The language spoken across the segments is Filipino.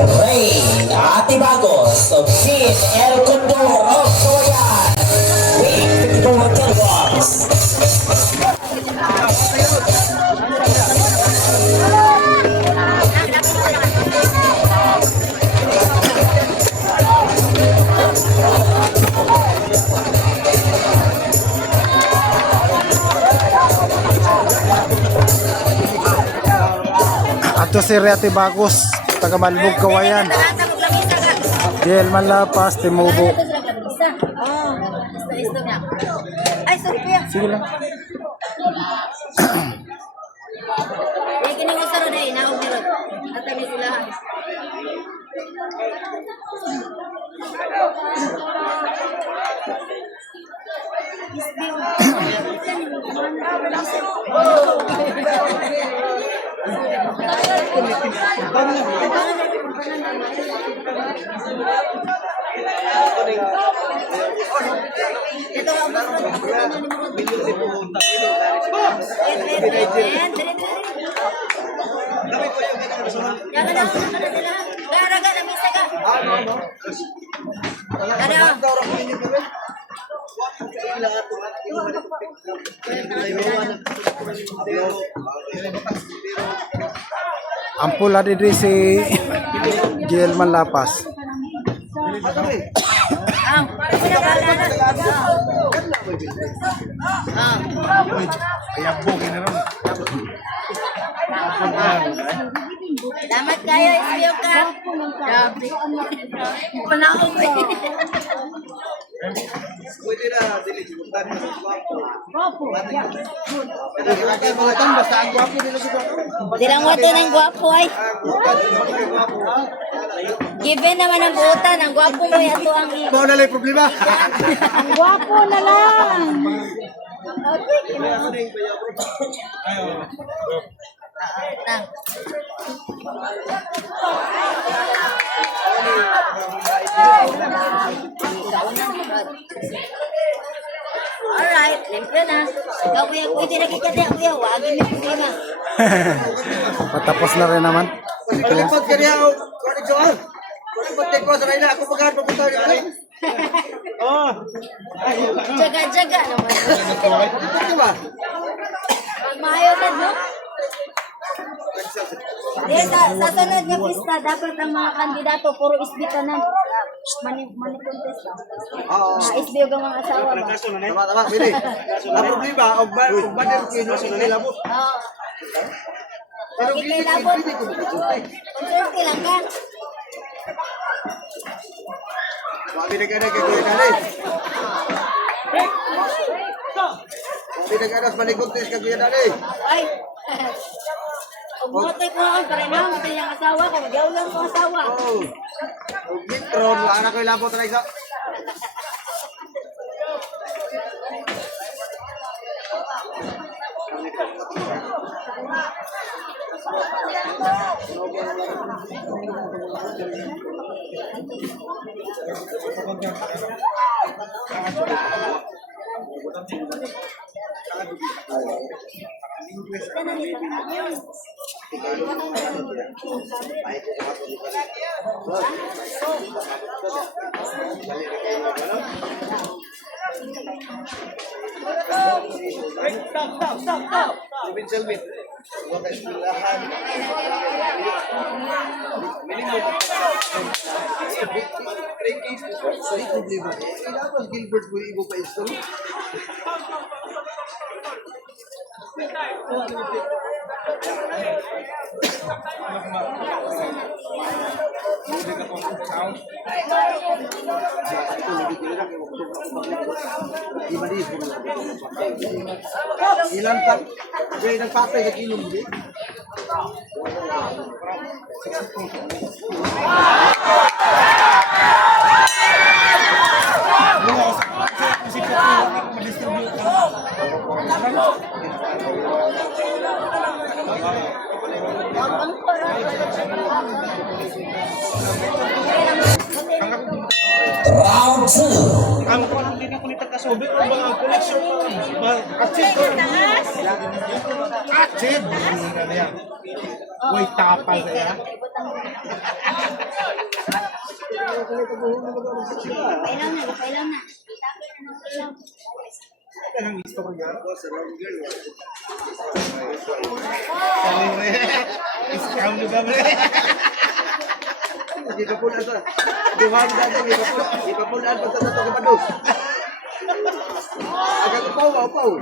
Rain Atibagos of Team El Condor of Kawayan. Wing 54 kilograms. Ato si Reate Bagos, taga Malbog, Kawayan. Diel Malapas, Timubo. Ay, sorry kuya. Sige lang. Ay, kining usa ro day, naog ni ro. Natami sila. Ito ang Ang pula dito si Diel Malapas. Salamat kayo, isbiyo ka. Grabe. Panahon ko eh. Pwede na, dili sibutan mo sa gwapo. Basta ang gwapo nila siya. Dilang wato ng gwapo ay. Given naman ang buutan, ang gwapo mo yato ang Bao na lang problema. ang gwapo na lang. Nang. Alright, limpyo na. Ikaw kuya, pwede na kikati kuya, wagin may problema. Patapos na rin naman. Palipot ka niya, Kuya Joel. Palipot kayo ko sa Rayna. Ako magkahan papunta niya. Jaga-jaga naman. Palipot ka ba? Mahayo ka, no? Sa sunod na pista, dapat ang mga kandidato, puro isbitanan. Mani-contest. Isbiyog ang mga asawa ba? Tama, Bili. Ang problema, og ba din kayo sa nilabot. Oo. Pero Hindi hindi labot. ko magkasulti. Konsulti lang ka. Wagi na kaya kay Kuya Dali. Wagi na kaya sa contest kay Kuya Dali. Ay! Pagmutay ko ako, para na, matay ang asawa ko. Diyaw lang ko asawa. Oh. Og Mitron, wala na ko ilabot na isa. Stop. Ruben Selvin. Huwag kayo silahan. Minimum. Sorry, problema. Kailangan Gilbert mo ibo pa ito. Ilan pa? Kaya nagpapay sa kilong hindi? Round 2. Ang kung hindi na ko nito kasobi, ang mga collection mga achid ko. Achid. Uy, tapal na yan. Kailan na, kailan na. Kailan. Ang gusto ko yan. Scam juga bre. Di ka pun asa. Duhan dati di ka pun asa sa to ka padus. Agak pau.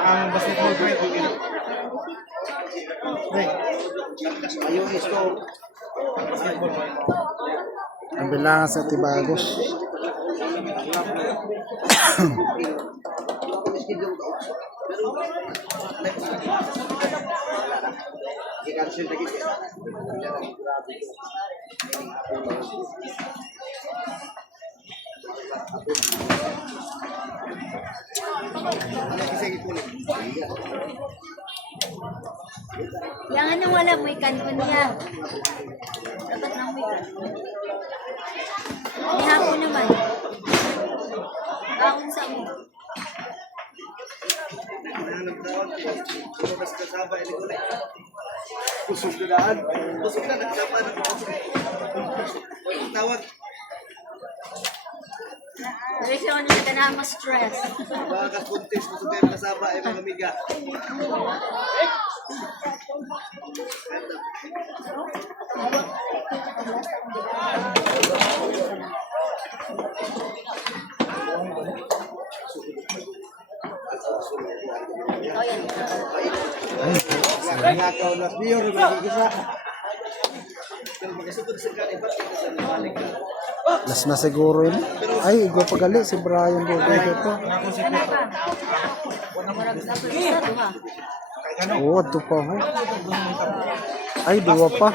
Ang basketball bre. Bre. Ayo isto. Basketball. Ang bilangan sa Tibagos. Yang yung wala mo ikan ko niya. Dapat lang mo ikan. May hapon naman. Bakon sa mo. Kusog na daan. Kusog na nagsama na. Tawag. Direksyon na ka na ma-stress. Mga kapuntis mo sa mga kasama ay mga amiga. Nakaw na pure magigisa. Pero magkasugod sa kanibat sa balik. Las na siguro yun. Ay, igo pagali si Brian Bogay ito. Oo, ito pa ho. Ay, dua pa.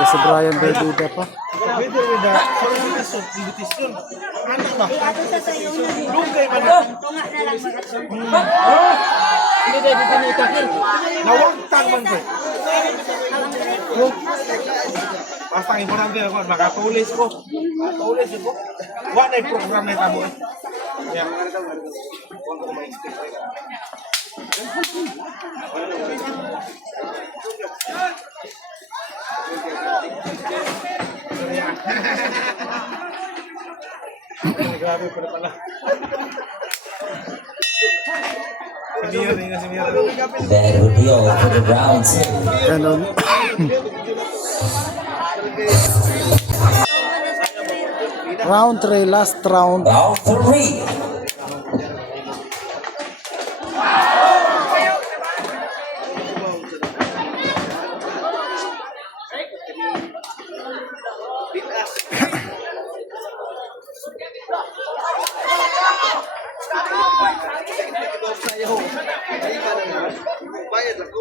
Kasi Brian Berduda pa. Pwede rin na. Sobrang kasot, dibitis yun. Ano ba? Ato sa sayo na din. Lugay man na. Tunga na lang mag-action. Hindi tayo dito ni itakin. Nawagtang man ko. Basta ang importante ako, makatulis ko. Makatulis ko. Wala na program na tamo. Yeah. Grabe pa pala. Then reveal for the round 2. Ganon. Round 3, last round. Round 3. Bayad ako.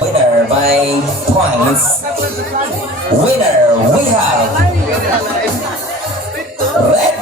Winner by points. Winner we have Red